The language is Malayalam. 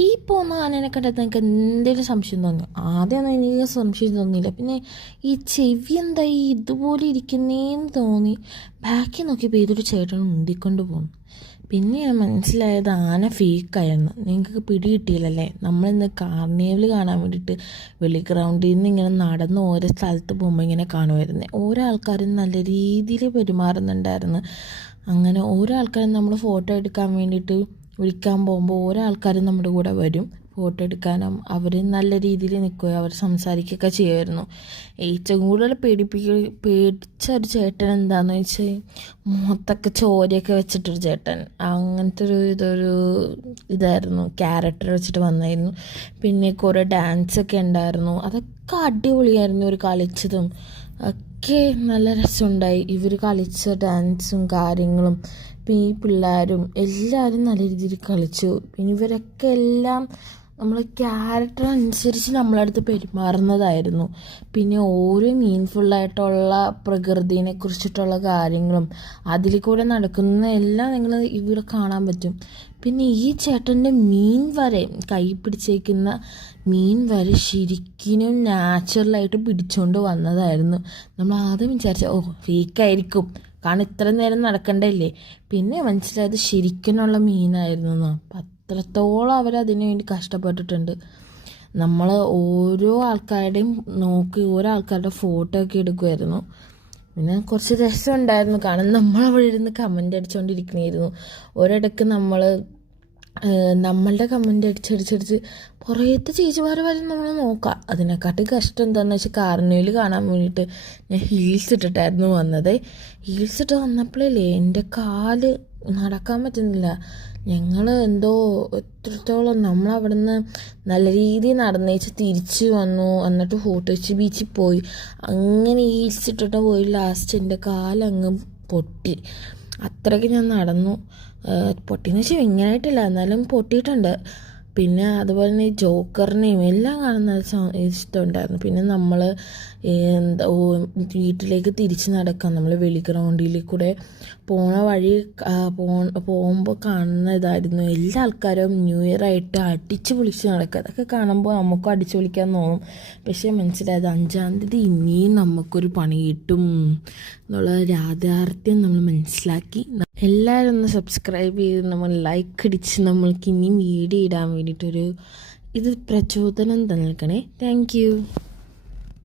ഈ പോകുന്ന ആനേനെ കണ്ടത് നിങ്ങൾക്ക് എന്തെങ്കിലും സംശയം തോന്നി? ആദ്യമൊന്നും എനിക്ക് സംശയം തോന്നിയില്ല. പിന്നെ ഈ ചെവി എന്തായി ഇതുപോലെ ഇരിക്കുന്നേന്ന് തോന്നി. ബാക്കിൽ നോക്കിയപ്പോൾ ഏതൊരു ചേട്ടൻ ഉന്തിക്കൊണ്ട് പോകുന്നു. പിന്നെ ഞാൻ മനസ്സിലായത് ആന ഫേക്കായിരുന്നു. നിങ്ങൾക്ക് പിടി കിട്ടിയില്ലല്ലേ? നമ്മളിന്ന് കാർണിവൽ കാണാൻ വേണ്ടിയിട്ട് വെളി ഗ്രൗണ്ടിൽ നിന്ന് ഇങ്ങനെ നടന്ന് ഓരോ സ്ഥലത്ത് പോകുമ്പോൾ ഇങ്ങനെ കാണുമായിരുന്നു. ഓരോ ആൾക്കാരും നല്ല രീതിയിൽ പെരുമാറുന്നുണ്ടായിരുന്നു. അങ്ങനെ ഓരോ ആൾക്കാരും നമ്മൾ ഫോട്ടോ എടുക്കാൻ വേണ്ടിയിട്ട് വിളിക്കാൻ പോകുമ്പോൾ ഓരോ ആൾക്കാരും നമ്മുടെ കൂടെ വരും ഫോട്ടോ എടുക്കാനും. അവർ നല്ല രീതിയിൽ നിൽക്കുകയോ അവർ സംസാരിക്കുകയൊക്കെ ചെയ്യുമായിരുന്നു. ഏറ്റവും കൂടുതൽ പേടിച്ച ഒരു ചേട്ടൻ എന്താണെന്ന് വെച്ചാൽ മുഖത്തൊക്കെ ചോരയൊക്കെ വെച്ചിട്ടൊരു ചേട്ടൻ. അങ്ങനത്തെ ഇതായിരുന്നു, ക്യാരക്ടർ വെച്ചിട്ട് വന്നായിരുന്നു. പിന്നെ കുറേ ഡാൻസൊക്കെ ഉണ്ടായിരുന്നു. അതൊക്കെ അടിപൊളിയായിരുന്നു. ഒരു കളിച്ചതും ഒക്കെ നല്ല രസമുണ്ടായി. ഇവർ കളിച്ച ഡാൻസും കാര്യങ്ങളും പിന്നെ ഈ പിള്ളേരും എല്ലാവരും നല്ല രീതിയിൽ കളിച്ചു. പിന്നെ ഇവരൊക്കെ എല്ലാം നമ്മൾ ക്യാരക്ടർ അനുസരിച്ച് നമ്മളടുത്ത് പെരുമാറുന്നതായിരുന്നു. പിന്നെ ഓരോ മീൻഫുള്ളായിട്ടുള്ള പ്രകൃതിനെ കുറിച്ചിട്ടുള്ള കാര്യങ്ങളും അതിൽ കൂടെ നടക്കുന്ന എല്ലാം നിങ്ങൾ ഇവിടെ കാണാൻ പറ്റും. പിന്നെ ഈ ചേട്ടൻ്റെ മീൻ വരെ കൈ പിടിച്ചേക്കുന്ന മീൻ വരെ ശരിക്കും നാച്ചുറലായിട്ട് പിടിച്ചുകൊണ്ട് വന്നതായിരുന്നു. നമ്മൾ ആദ്യം വിചാരിച്ച ഫേക്കായിരിക്കും, കാരണം ഇത്ര നേരം നടക്കണ്ടല്ലേ. പിന്നെ മനസ്സിലായത് ശരിക്കുള്ള മീനായിരുന്നു എന്ന്. അപ്പം അത്രത്തോളം അവരതിനു വേണ്ടി കഷ്ടപ്പെട്ടിട്ടുണ്ട്. നമ്മൾ ഓരോ ആൾക്കാരുടെയും നോക്കി ഓരോ ആൾക്കാരുടെ ഫോട്ടോ ഒക്കെ എടുക്കുമായിരുന്നു. പിന്നെ കുറച്ച് രസമുണ്ടായിരുന്നു, കാരണം നമ്മളവിടെ ഇരുന്ന് കമൻ്റ് അടിച്ചുകൊണ്ടിരിക്കണമായിരുന്നു. ഒരിടയ്ക്ക് നമ്മളുടെ കമൻ്റ് അടിച്ചടിച്ചടിച്ച് പുറയത്തെ ചേച്ചിമാർ വരെ നമ്മൾ നോക്കാം. അതിനെക്കാട്ടി കഷ്ടം എന്താണെന്ന് വെച്ചാൽ കാർണിവൽ കാണാൻ വേണ്ടിയിട്ട് ഞാൻ ഹീൽസ് ഇട്ടിട്ടായിരുന്നു വന്നത്. ഹീൽസ് ഇട്ട് വന്നപ്പോഴല്ലേ എൻ്റെ കാല് നടക്കാൻ പറ്റുന്നില്ല. ഞങ്ങൾ എന്തോ എത്രത്തോളം നമ്മളവിടെ നിന്ന് നല്ല രീതിയിൽ നടന്നേച്ച് തിരിച്ച് വന്നു. എന്നിട്ട് ഫോർട്ട് ബീച്ചിൽ പോയി. അങ്ങനെ ഹീൽസ് ഇട്ടിട്ട് പോയി ലാസ്റ്റ് എൻ്റെ കാലങ്ങ് പൊട്ടി. അത്രയ്ക്ക് ഞാൻ നടന്നു. പൊട്ടിയെന്ന് വെച്ചാൽ ഇങ്ങനെയായിട്ടില്ല, എന്നാലും പൊട്ടിയിട്ടുണ്ട്. പിന്നെ അതുപോലെ തന്നെ ഈ ജോക്കറിനെയും എല്ലാം കാണുന്ന ഇഷ്ടമുണ്ടായിരുന്നു. പിന്നെ നമ്മൾ വീട്ടിലേക്ക് തിരിച്ച് നടക്കാം. നമ്മൾ വെളി ഗ്രൗണ്ടിൽ കൂടെ പോണ വഴി പോകുമ്പോൾ കാണുന്ന ഇതായിരുന്നു. എല്ലാ ആൾക്കാരും ന്യൂ ഇയർ ആയിട്ട് അടിച്ച് പൊളിച്ച് നടക്കുക. അതൊക്കെ കാണുമ്പോൾ നമുക്കും അടിച്ച് പൊളിക്കാൻ തോന്നും. പക്ഷേ മനസ്സിലായത് 5-ാം തീയതി ഇനിയും നമുക്കൊരു പണി കിട്ടും എന്നുള്ള യാഥാർത്ഥ്യം നമ്മൾ മനസ്സിലാക്കി. എല്ലാവരും ഒന്ന് സബ്സ്ക്രൈബ് ചെയ്ത് നമ്മൾ ലൈക്ക് അടിച്ച് നമ്മൾക്ക് ഇനിയും വീഡിയോ ഇടാൻ വേണ്ടിയിട്ടൊരു പ്രചോദനം നൽകണേ. താങ്ക്